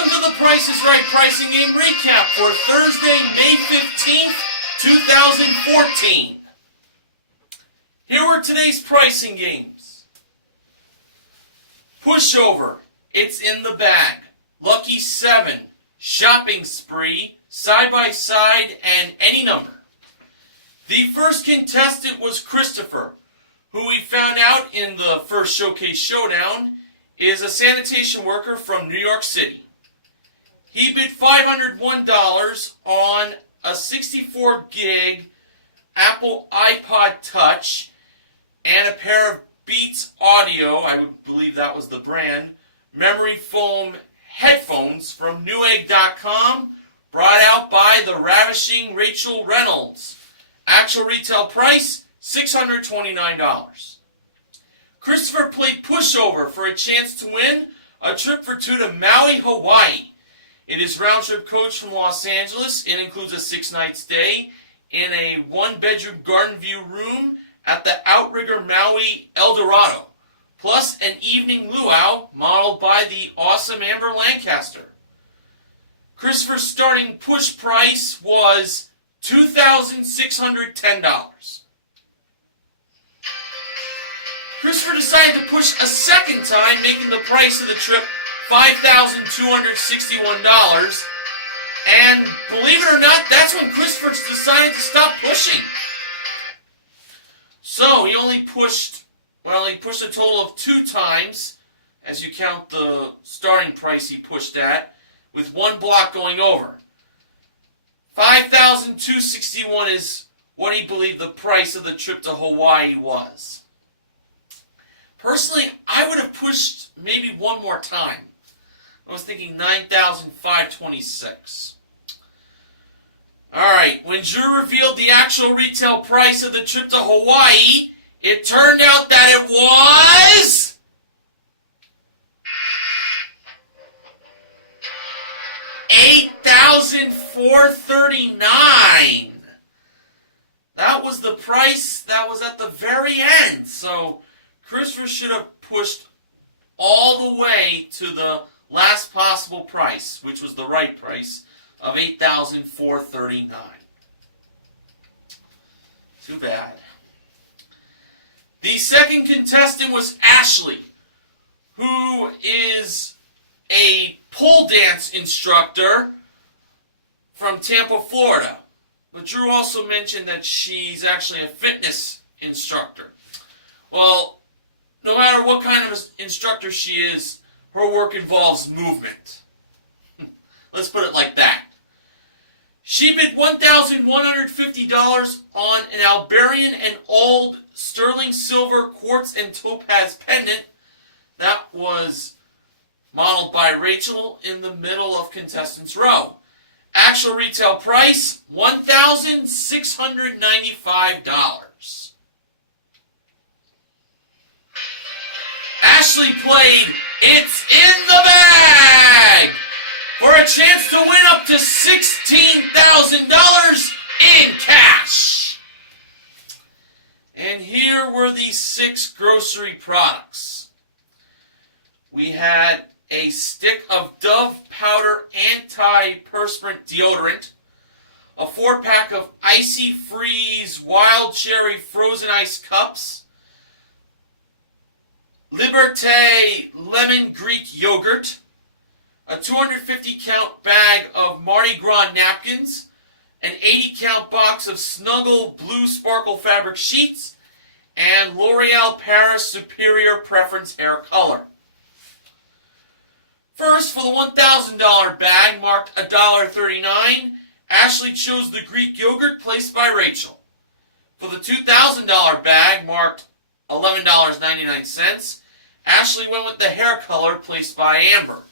Welcome to the Price is Right Pricing Game Recap for Thursday, May 15th, 2014. Here are today's pricing games. Pushover, it's in the bag. Lucky 7, Shopping Spree, Side by Side, and Any Number. The first contestant was Christopher, who we found out in the first Showcase Showdown is a sanitation worker from New York City. He bid $501 on a 64 gig Apple iPod Touch and a pair of Beats Audio, I would believe that was the brand, memory foam headphones from Newegg.com, brought out by the ravishing Rachel Reynolds. Actual retail price, $629. Christopher played Pushover for a chance to win a trip for two to Maui, Hawaii. It is round-trip coach from Los Angeles. It includes a 6-night stay in a one-bedroom garden view room at the Outrigger Maui Eldorado, plus an evening luau modeled by the awesome Amber Lancaster. Christopher's starting push price was $2,610. Christopher decided to push a second time, making the price of the trip $5,261. And believe it or not, that's when Christopher decided to stop pushing. So he only pushed a total of 2 times, as you count the starting price he pushed at, with one block going over. $5,261 is what he believed the price of the trip to Hawaii was. Personally, I would have pushed maybe one more time. I was thinking $9,526. Alright, when Drew revealed the actual retail price of the trip to Hawaii, it turned out that it was $8,439. That was the price that was at the very end. So Christopher should have pushed all the way to the last possible price, which was the right price of $8,439. Too bad. The second contestant was Ashley, who is a pole dance instructor from Tampa, Florida. But Drew also mentioned that she's actually a fitness instructor. Well, no matter what kind of instructor she is, her work involves movement. Let's put it like that. She bid $1,150 on an Albarian and old sterling silver quartz and topaz pendant that was modeled by Rachel in the middle of contestants' row. Actual retail price, $1,695. Ashley played It's in the Bag for a chance to win up to $16,000 in cash. And here were the 6 grocery products. We had a stick of Dove Powder Anti-Perspirant Deodorant, a 4-pack of Icy Freeze Wild Cherry Frozen Ice Cups, Liberté Lemon Greek Yogurt, a 250-count bag of Mardi Gras napkins, an 80-count box of Snuggle Blue Sparkle Fabric Sheets, and L'Oreal Paris Superior Preference Hair Color. First, for the $1,000 bag marked $1.39, Ashley chose the Greek yogurt placed by Rachel. For the $2,000 bag marked $11.99, Ashley went with the hair color placed by Amber.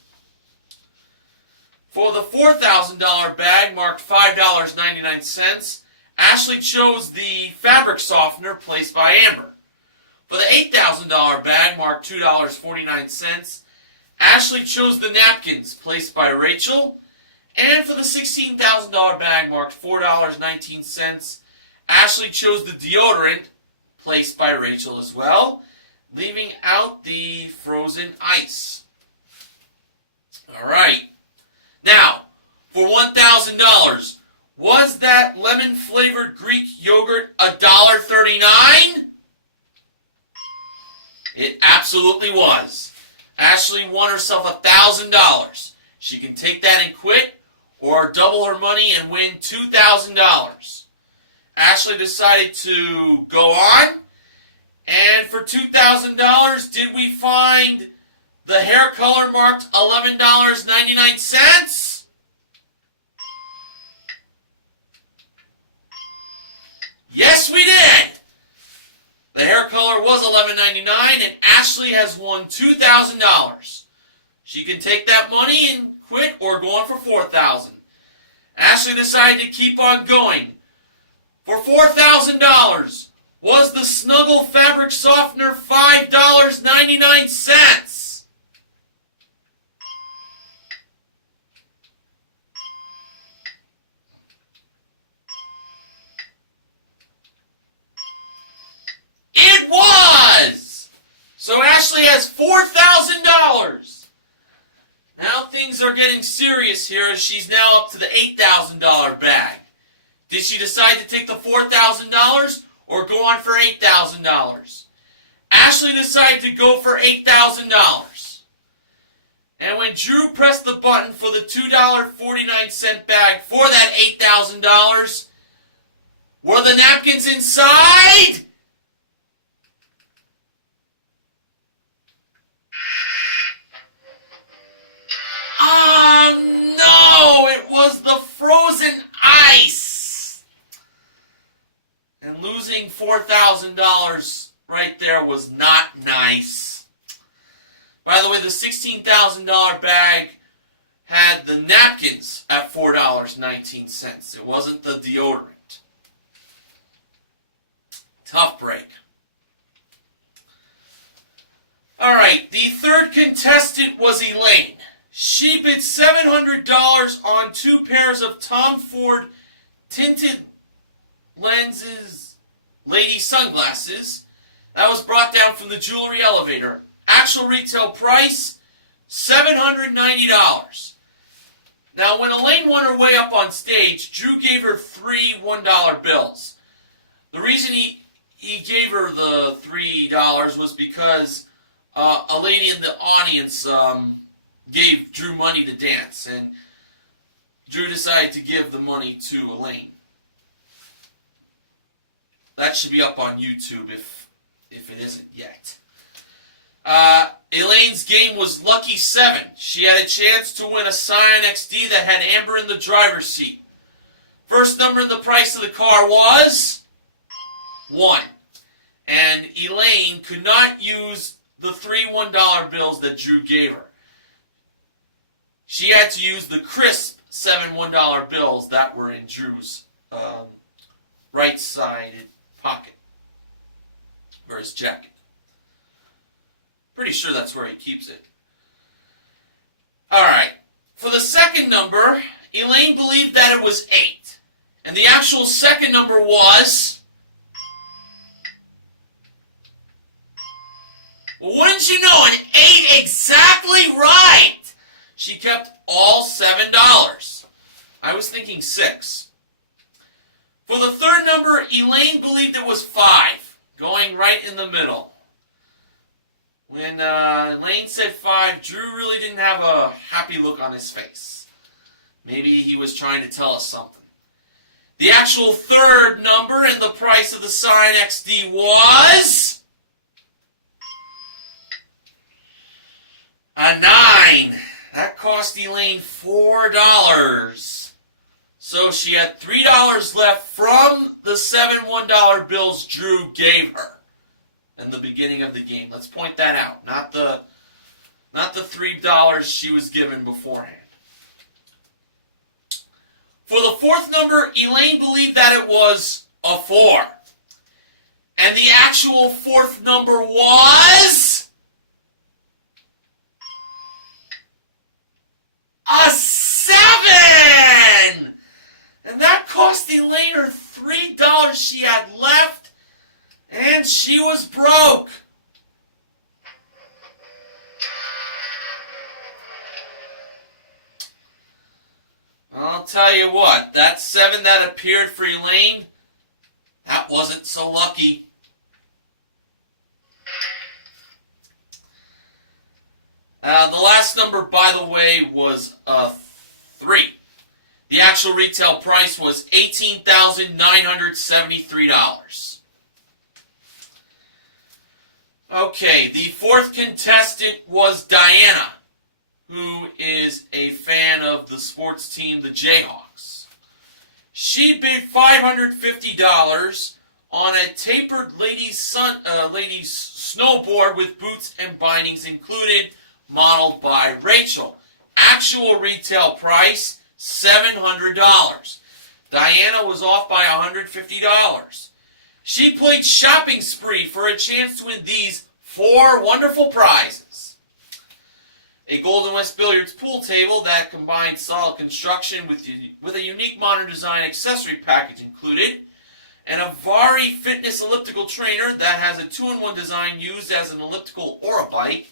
For the $4,000 bag marked $5.99, Ashley chose the fabric softener placed by Amber. For the $8,000 bag marked $2.49, Ashley chose the napkins placed by Rachel. And for the $16,000 bag marked $4.19, Ashley chose the deodorant placed by Rachel as well, leaving out the frozen ice. All right. Now, for $1,000, was that lemon-flavored Greek yogurt $1.39? It absolutely was. Ashley won herself $1,000. She can take that and quit, or double her money and win $2,000. Ashley decided to go on, and for $2,000, did we find the hair color marked $11.99? Yes, we did! The hair color was $11.99, and Ashley has won $2,000. She can take that money and quit or go on for $4,000. Ashley decided to keep on going. For $4,000, was the Snuggle fabric softener $5.99? It was! So Ashley has $4,000. Now things are getting serious here as she's now up to the $8,000 bag. Did she decide to take the $4,000 or go on for $8,000? Ashley decided to go for $8,000. And when Drew pressed the button for the $2.49 bag for that $8,000, were the napkins inside? Oh no! It was the frozen ice! And losing $4,000 right there was not nice. By the way, the $16,000 bag had the napkins at $4.19. It wasn't the deodorant. Tough break. Alright, the third contestant was Elaine. She bid $700 on 2 pairs of Tom Ford tinted lenses lady sunglasses. That was brought down from the jewelry elevator. Actual retail price, $790. Now, when Elaine won her way up on stage, Drew gave her 3 $1 bills. The reason he gave her the $3 was because a lady in the audience gave Drew money to dance, and Drew decided to give the money to Elaine. That should be up on YouTube if it isn't yet. Elaine's game was Lucky 7. She had a chance to win a Scion XD that had Amber in the driver's seat. First number in the price of the car was 1. And Elaine could not use the 3 $1 bills that Drew gave her. She had to use the crisp 7 $1 bills that were in Drew's right-sided pocket for his jacket. Pretty sure that's where he keeps it. Alright, for the second number, Elaine believed that it was 8. And the actual second number was... well, wouldn't you know, an 8 exactly right! She kept all $7. I was thinking 6. For the third number, Elaine believed it was 5, going right in the middle. When Elaine said 5, Drew really didn't have a happy look on his face. Maybe he was trying to tell us something. The actual third number and the price of the Scion XD was... a 9. That cost Elaine $4. So she had $3 left from the 7 $1 bills Drew gave her in the beginning of the game. Let's point that out. Not the $3 she was given beforehand. For the fourth number, Elaine believed that it was a 4. And the actual fourth number was... a 7! And that cost Elaine her $3 she had left, and she was broke. I'll tell you what, that 7 that appeared for Elaine, that wasn't so lucky. The last number, by the way, was 3. The actual retail price was $18,973. Okay, the fourth contestant was Diana, who is a fan of the sports team, the Jayhawks. She bid $550 on a tapered ladies' snowboard with boots and bindings included, modeled by Rachel. Actual retail price, $700. Diana was off by $150. She played Shopping Spree for a chance to win these 4 wonderful prizes. A Golden West Billiards pool table that combines solid construction with a unique modern design accessory package included, and a Vari Fitness elliptical trainer that has a 2-in-1 design used as an elliptical or a bike,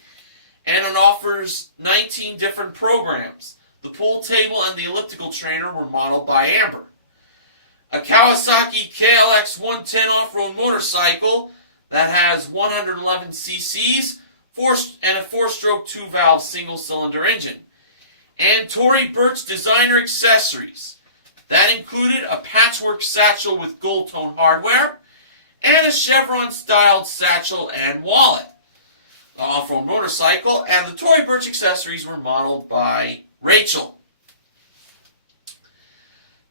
and it offers 19 different programs. The pool table and the elliptical trainer were modeled by Amber. A Kawasaki KLX 110 off-road motorcycle that has 111 cc's and a 4-stroke 2-valve single-cylinder engine. And Tory Burch designer accessories. That included a patchwork satchel with gold tone hardware and a chevron-styled satchel and wallet. The off-road motorcycle and the Tory Burch accessories were modeled by Rachel.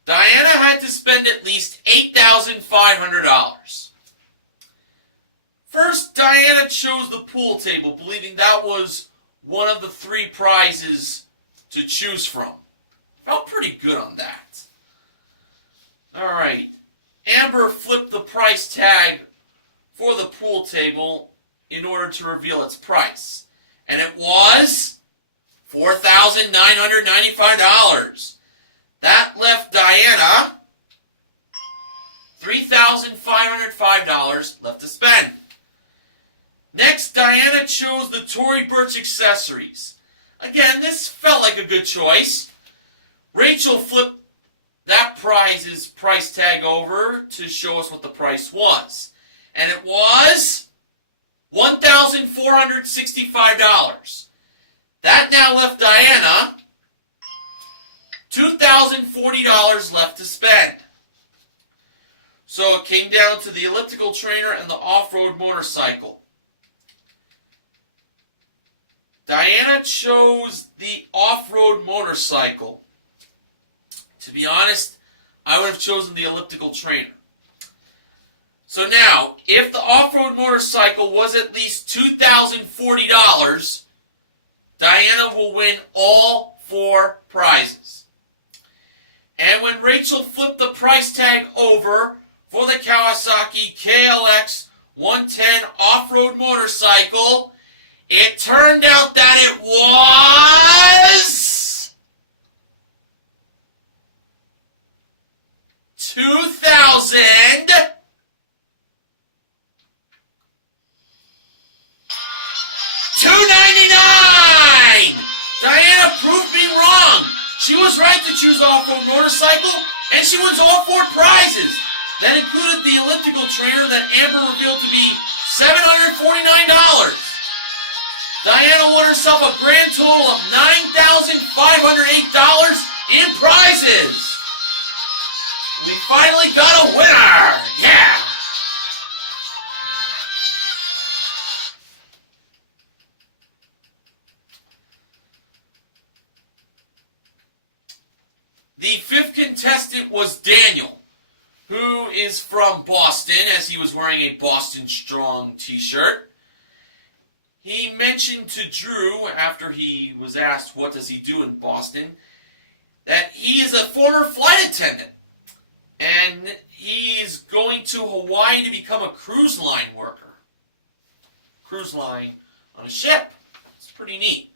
Diana had to spend at least $8,500. First, Diana chose the pool table, believing that was one of the 3 prizes to choose from. Felt pretty good on that. Alright, Amber flipped the price tag for the pool table in order to reveal its price. And it was $4,995. That left Diana $3,505 left to spend. Next, Diana chose the Tory Burch accessories. Again, this felt like a good choice. Rachel flipped that prize's price tag over to show us what the price was. And it was $1,465. That now left Diana $2,040 left to spend. So it came down to the elliptical trainer and the off-road motorcycle. Diana chose the off-road motorcycle. To be honest, I would have chosen the elliptical trainer. So now, if the off-road motorcycle was at least $2,040, Diana will win all 4 prizes. And when Rachel flipped the price tag over for the Kawasaki KLX 110 off-road motorcycle, it turned out that it was $2,299. Diana proved me wrong. She was right to choose off-road motorcycle, and she wins all 4 prizes. That included the elliptical trainer that Amber revealed to be $749. Diana won herself a grand total of $9,508 in prizes. We finally got a winner! Yeah! The 5th contestant was Daniel, who is from Boston, as he was wearing a Boston Strong t-shirt. He mentioned to Drew, after he was asked what does he do in Boston, that he is a former flight attendant, and he is going to Hawaii to become a cruise line worker. Cruise line on a ship. It's pretty neat.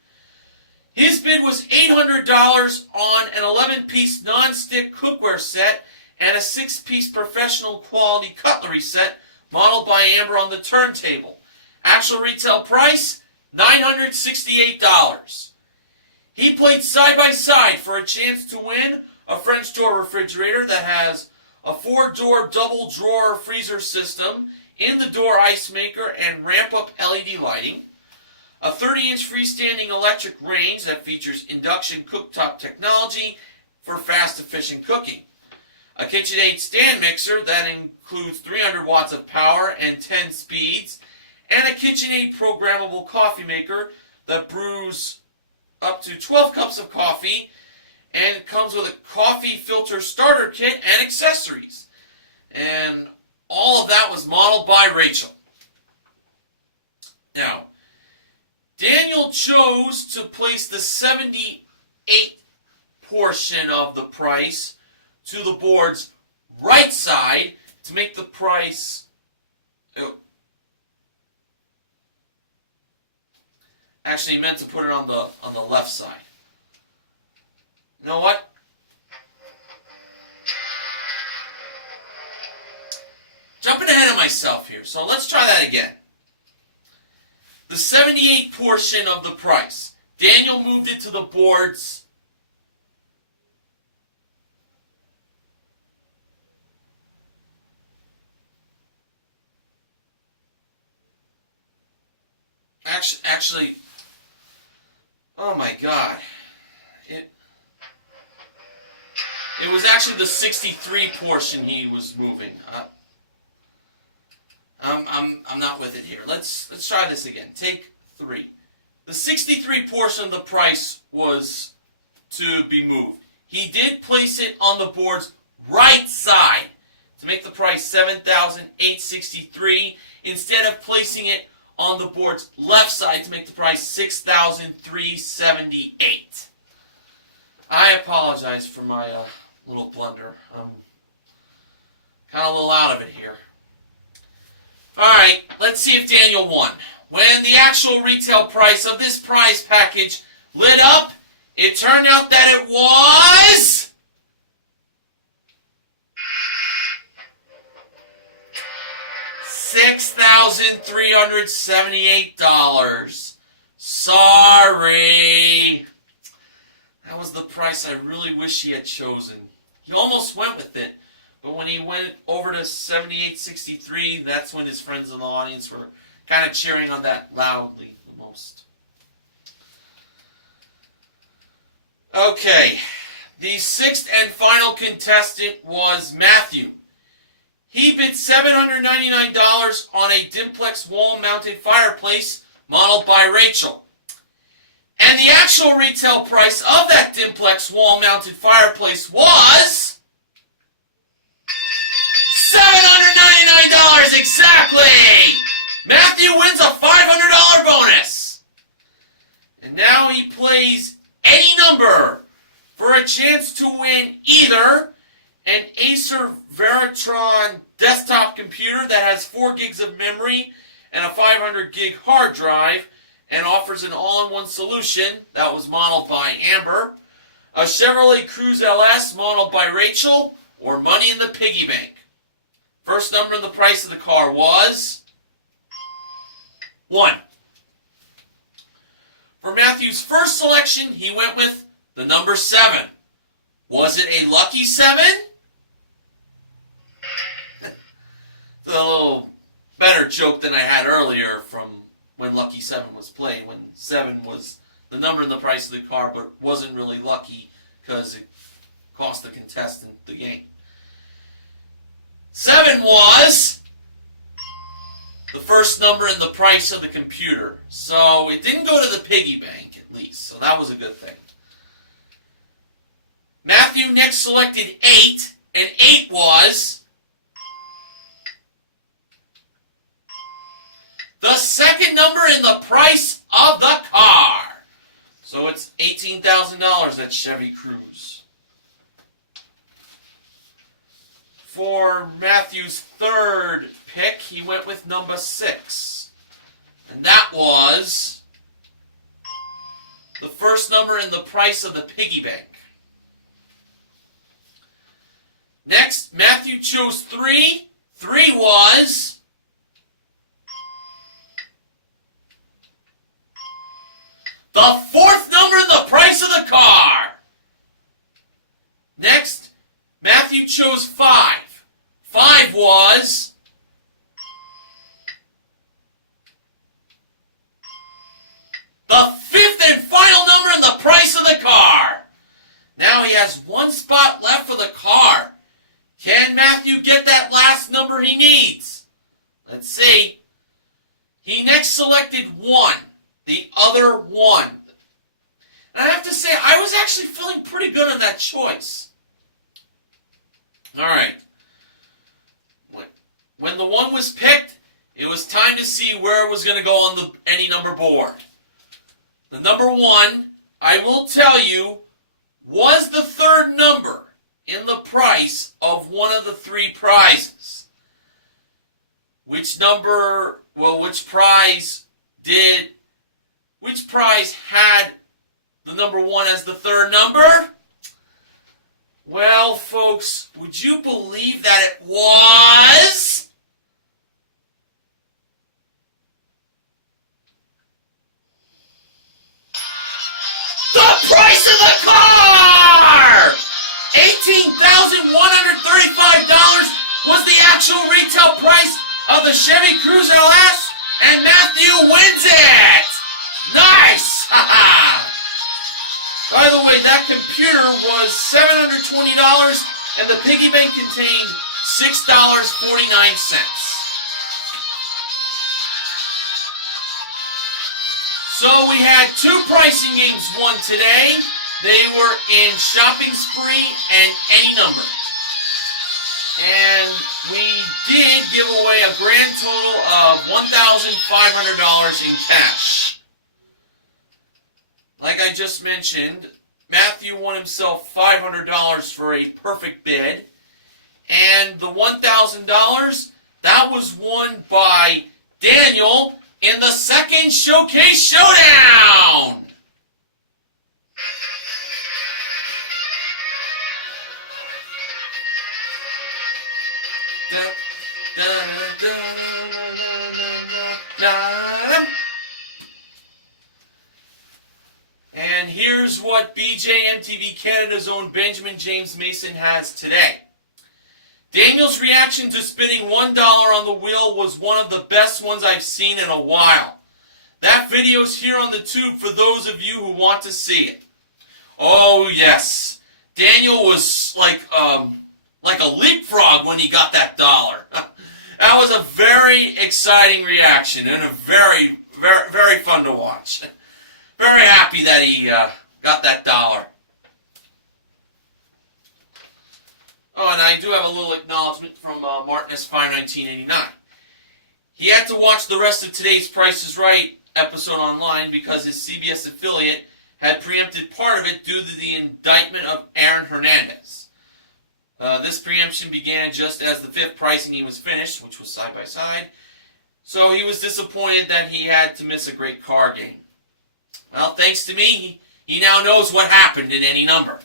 His bid was $800 on an 11-piece non-stick cookware set and a 6-piece professional quality cutlery set modeled by Amber on the turntable. Actual retail price, $968. He played side-by-side for a chance to win a French door refrigerator that has a 4-door double drawer freezer system, in the door ice maker, and ramp up LED lighting. A 30-inch freestanding electric range that features induction cooktop technology for fast, efficient cooking. A KitchenAid stand mixer that includes 300 watts of power and 10 speeds. And a KitchenAid programmable coffee maker that brews up to 12 cups of coffee, and it comes with a coffee filter starter kit and accessories. And all of that was modeled by Rachel. Now, Daniel chose to place the 78 portion of the price to the board's right side to make the price... Actually, he meant to put it on the left side. You know what? Jumping ahead of myself here, so let's try that again. The 78 portion of the price. Daniel moved it to the board's actually, oh my God. It was actually the 63 portion he was moving. I'm not with it here. Let's try this again. Take 3. The 63 portion of the price was to be moved. He did place it on the board's right side to make the price $7,863 instead of placing it on the board's left side to make the price $6,378. I apologize for my little blunder. I'm kind of a little out of it here. Alright, let's see if Daniel won. When the actual retail price of this prize package lit up, it turned out that it was... $6,378. Sorry. That was the price I really wish he had chosen. He almost went with it, but when he went over to $78.63, that's when his friends in the audience were kind of cheering on that loudly the most. Okay, the 6th and final contestant was Matthew. He bid $799 on a Dimplex wall-mounted fireplace modeled by Rachel. And the actual retail price of that Dimplex wall-mounted fireplace was... $799 exactly! Matthew wins a $500 bonus. And now he plays any number for a chance to win either an Acer Veritron desktop computer that has 4 gigs of memory and a 500 gig hard drive and offers an all-in-one solution that was modeled by Amber, a Chevrolet Cruze LS modeled by Rachel, or money in the piggy bank. First number in the price of the car was 1. For Matthew's first selection, he went with the number 7. Was it a lucky 7? It's a little better joke than I had earlier from when Lucky 7 was played, when 7 was the number in the price of the car, but wasn't really lucky because it cost the contestant the game. 7 was the first number in the price of the computer. So it didn't go to the piggy bank, at least. So that was a good thing. Matthew next selected 8, and 8 was the second number in the price of the car. So it's $18,000 at Chevy Cruze. For Matthew's third pick, he went with number 6. And that was the first number in the price of the piggy bank. Next, Matthew chose 3. 3 was the fourth number in the price of the car. Next, Matthew chose 5. 5 was the fifth and final number in the price of the car. Now he has one spot left for the car. Can Matthew get that last number he needs? Let's see. He next selected 1, the other 1. And I have to say, I was actually feeling pretty good on that choice. All right. When the 1 was picked, it was time to see where it was going to go on the any number board. The number 1, I will tell you, was the third number in the price of one of the 3 prizes. Which prize had the number 1 as the third number? Well, folks, would you believe that it was the price of the car! $18,135 was the actual retail price of the Chevy Cruze LS, and Matthew wins it! Nice! By the way, that computer was $720, and the piggy bank contained $6.49. So we had 2 pricing games won today. They were in Shopping Spree and Any Number. And we did give away a grand total of $1,500 in cash. Like I just mentioned, Matthew won himself $500 for a perfect bid. And the $1,000, that was won by Daniel in the second Showcase Showdown! And here's what BJMTV Canada's own Benjamin James Mason has today. Daniel's reaction to spinning $1 on the wheel was one of the best ones I've seen in a while. That video's here on the tube for those of you who want to see it. Oh yes, Daniel was like a leapfrog when he got that dollar. That was a very exciting reaction and a very, very, very fun to watch. Very happy that he got that dollar. Oh, and I do have a little acknowledgement from Martin S51989. He had to watch the rest of today's Price is Right episode online because his CBS affiliate had preempted part of it due to the indictment of Aaron Hernandez. This preemption began just as the 5th pricing was finished, which was side by side. So he was disappointed that he had to miss a great car game. Well, thanks to me, he now knows what happened in Any Number.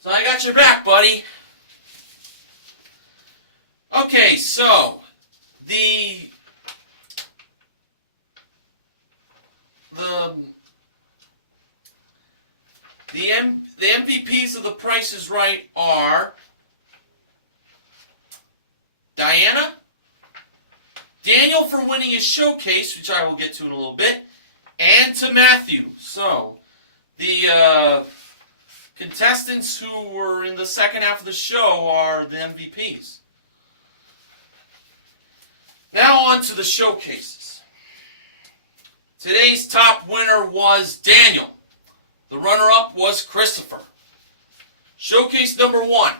So I got your back, buddy. Okay, so the MVPs of The Price is Right are Diana, Daniel for winning his showcase, which I will get to in a little bit, and to Matthew. So, the contestants who were in the second half of the show are the MVPs. Now on to the showcases. Today's top winner was Daniel. The runner-up was Christopher. Showcase number 1.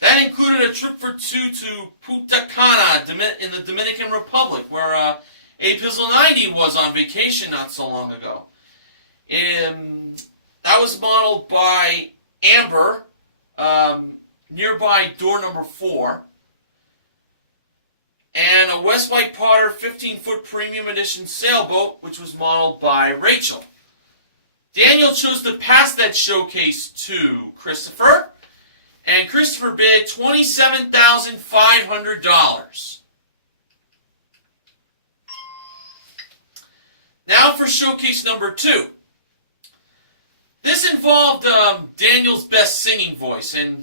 That included a trip for 2 to Punta Cana in the Dominican Republic, where A Pizzle 90 was on vacation not so long ago. That was modeled by Amber, nearby door number 4. And a West White Potter 15-foot premium edition sailboat, which was modeled by Rachel. Daniel chose to pass that showcase to Christopher, and Christopher bid $27,500. Now for showcase number 2. This involved Daniel's best singing voice, and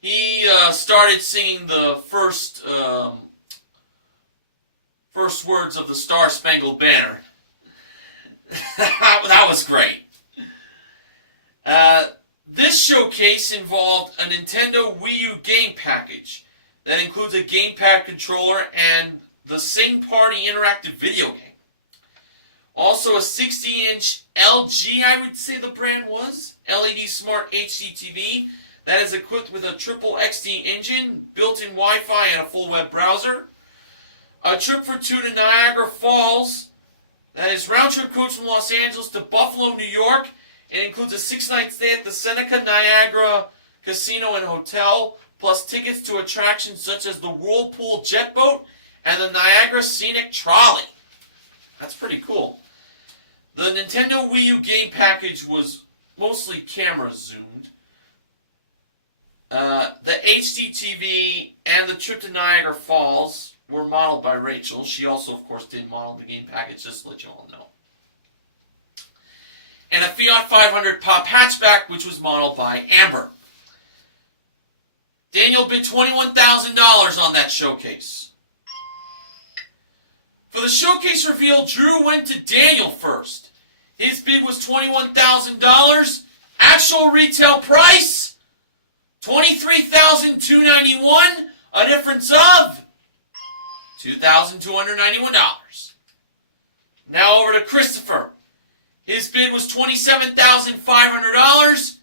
he started singing the first words of the Star Spangled Banner. That was great. This showcase involved a Nintendo Wii U game package that includes a gamepad controller and the Sing Party interactive video game. Also a 60-inch LG, I would say the brand was, LED Smart HD TV that is equipped with a triple XD engine, built-in Wi-Fi, and a full web browser. A trip for two to Niagara Falls. That is round-trip coach from Los Angeles to Buffalo, New York. It includes a 6-night stay at the Seneca Niagara Casino and Hotel, plus tickets to attractions such as the Whirlpool Jet Boat and the Niagara Scenic Trolley. That's pretty cool. The Nintendo Wii U game package was mostly camera zoomed. The HD TV and the trip to Niagara Falls were modeled by Rachel. She also, of course, did model the game package, just to let you all know. And a Fiat 500 Pop hatchback, which was modeled by Amber. Daniel bid $21,000 on that showcase. For the showcase reveal, Drew went to Daniel first. His bid was $21,000. Actual retail price, $23,291. A difference of $2,291. Now over to Christopher. His bid was $27,500.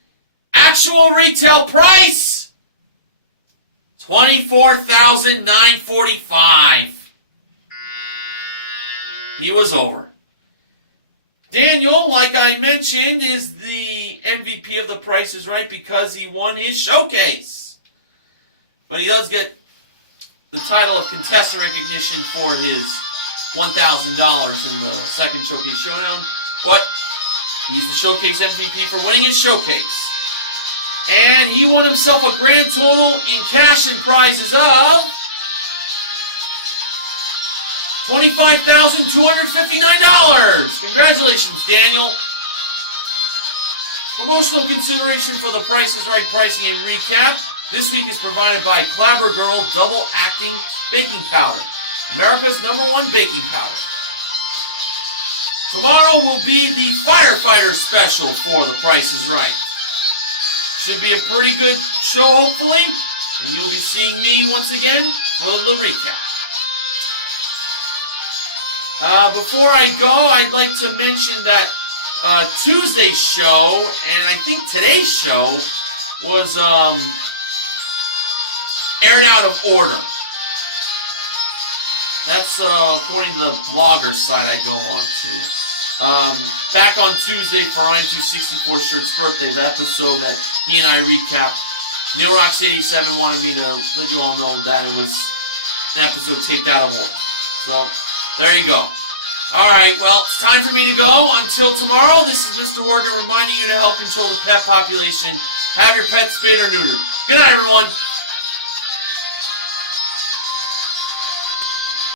Actual retail price, $24,945. He was over. Daniel, like I mentioned, is the MVP of The Price is Right because he won his showcase. But he does get the title of contestant recognition for his $1,000 in the second showcase showdown. But he's the showcase MVP for winning his showcase. And he won himself a grand total in cash and prizes of $25,259. Congratulations, Daniel. Promotional consideration for The Price is Right pricing and recap this week is provided by Clabber Girl Double Acting Baking Powder, America's #1 baking powder. Tomorrow will be the firefighter special for The Price is Right. Should be a pretty good show, hopefully, and you'll be seeing me once again for the recap. Before I go, I'd like to mention that Tuesday's show, and I think today's show, was aired out of order. That's according to the blogger site I go on to. Back on Tuesday for Ryan 264 Shirt's birthday, the episode that he and I recapped, Neil Rocks 87 wanted me to let you all know that it was an episode taped out of order. So, there you go. Alright, well, it's time for me to go. Until tomorrow, this is Mr. Morgan reminding you to help control the pet population. Have your pets spayed or neutered. Good night, everyone.